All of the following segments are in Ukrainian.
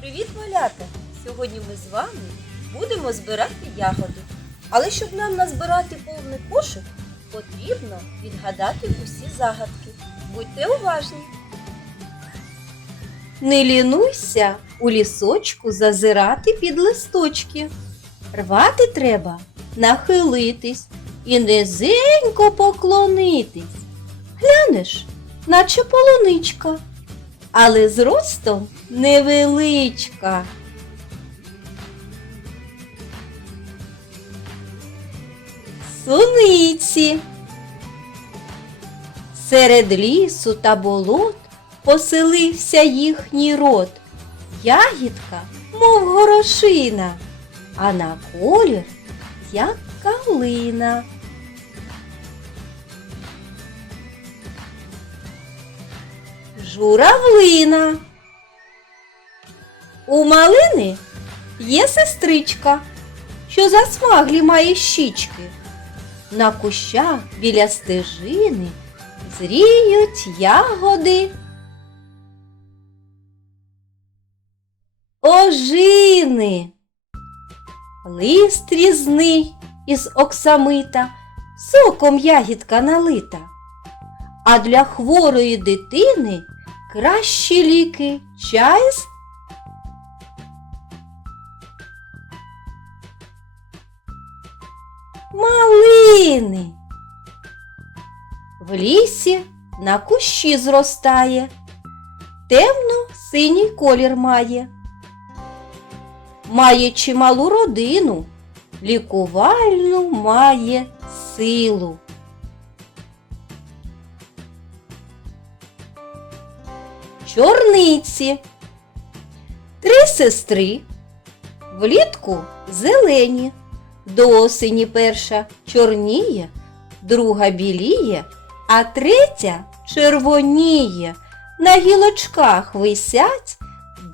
Привіт, малята! Сьогодні ми з вами будемо збирати ягоди. Але щоб нам назбирати повний кошик, потрібно відгадати усі загадки. Будьте уважні. Не лінуйся у лісочку зазирати під листочки. Рвати треба, нахилитись і низенько поклонитись. Глянеш, наче полуничка, але зростом невеличка. Суниці. Серед лісу та болот поселився їхній род. Ягідка, мов горошина, а на колір як калина. Журавлина. У малини є сестричка, що засмаглі має щічки. На кущах біля стежини зріють ягоди. Ожини. Лист різний із оксамита, соком ягідка налита. А для хворої дитини кращі ліки чай з малини. В лісі на кущі зростає, темно-синій колір має. Має чималу родину, лікувальну має силу. Чорниці. Три сестри. Влітку зелені. До осені перша чорніє, друга біліє, а третя червоніє. На гілочках висять,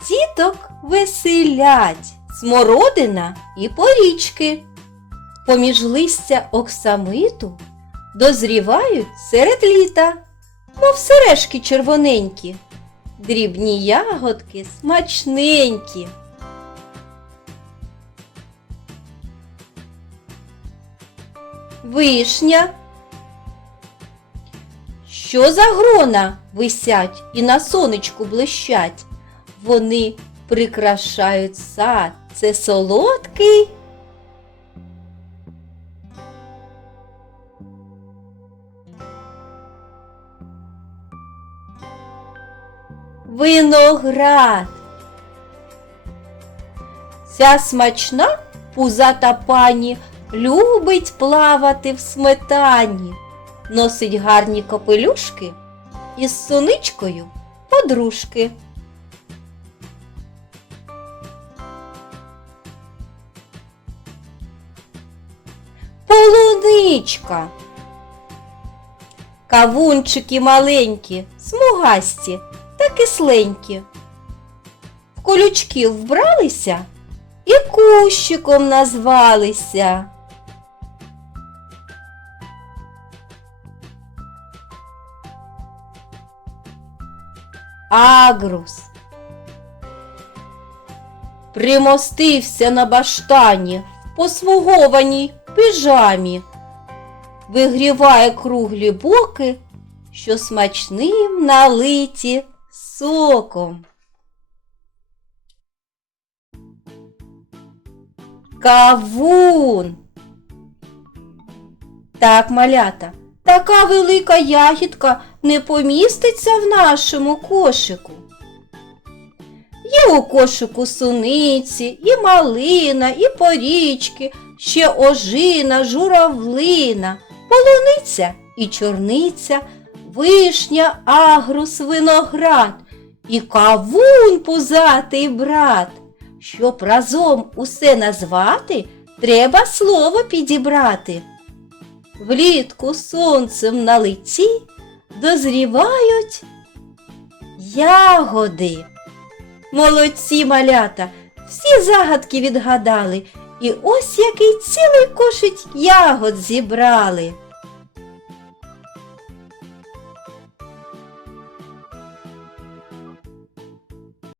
діток веселять, смородина і порічки. Поміж листя оксамиту дозрівають серед літа, мов сережки червоненькі, дрібні ягодки смачненькі. Вишня. Що за грона висять і на сонечку блищать? Вони прикрашають сад. Це солодкий. Виноград. Ця смачна пузата пані любить плавати в сметані, носить гарні капелюшки із суничкою подружки. Полуничка. Кавунчики маленькі, смугасті та кисленькі. В колючки вбралися і кущиком назвалися. Агрус примостився на баштані в послугованій пижамі, вигріває круглі боки, що смачним налиті соком. Кавун. Так, малята, така велика ягідка не поміститься в нашому кошику. Є у кошику суниці, і малина, і порічки, ще ожина, журавлина, полуниця і чорниця, вишня, агрус, виноград і кавун пузатий брат. Щоб разом усе назвати, треба слово підібрати. Влітку сонцем на лиці дозрівають ягоди. Молодці малята, всі загадки відгадали, і ось який цілий кошик ягод зібрали.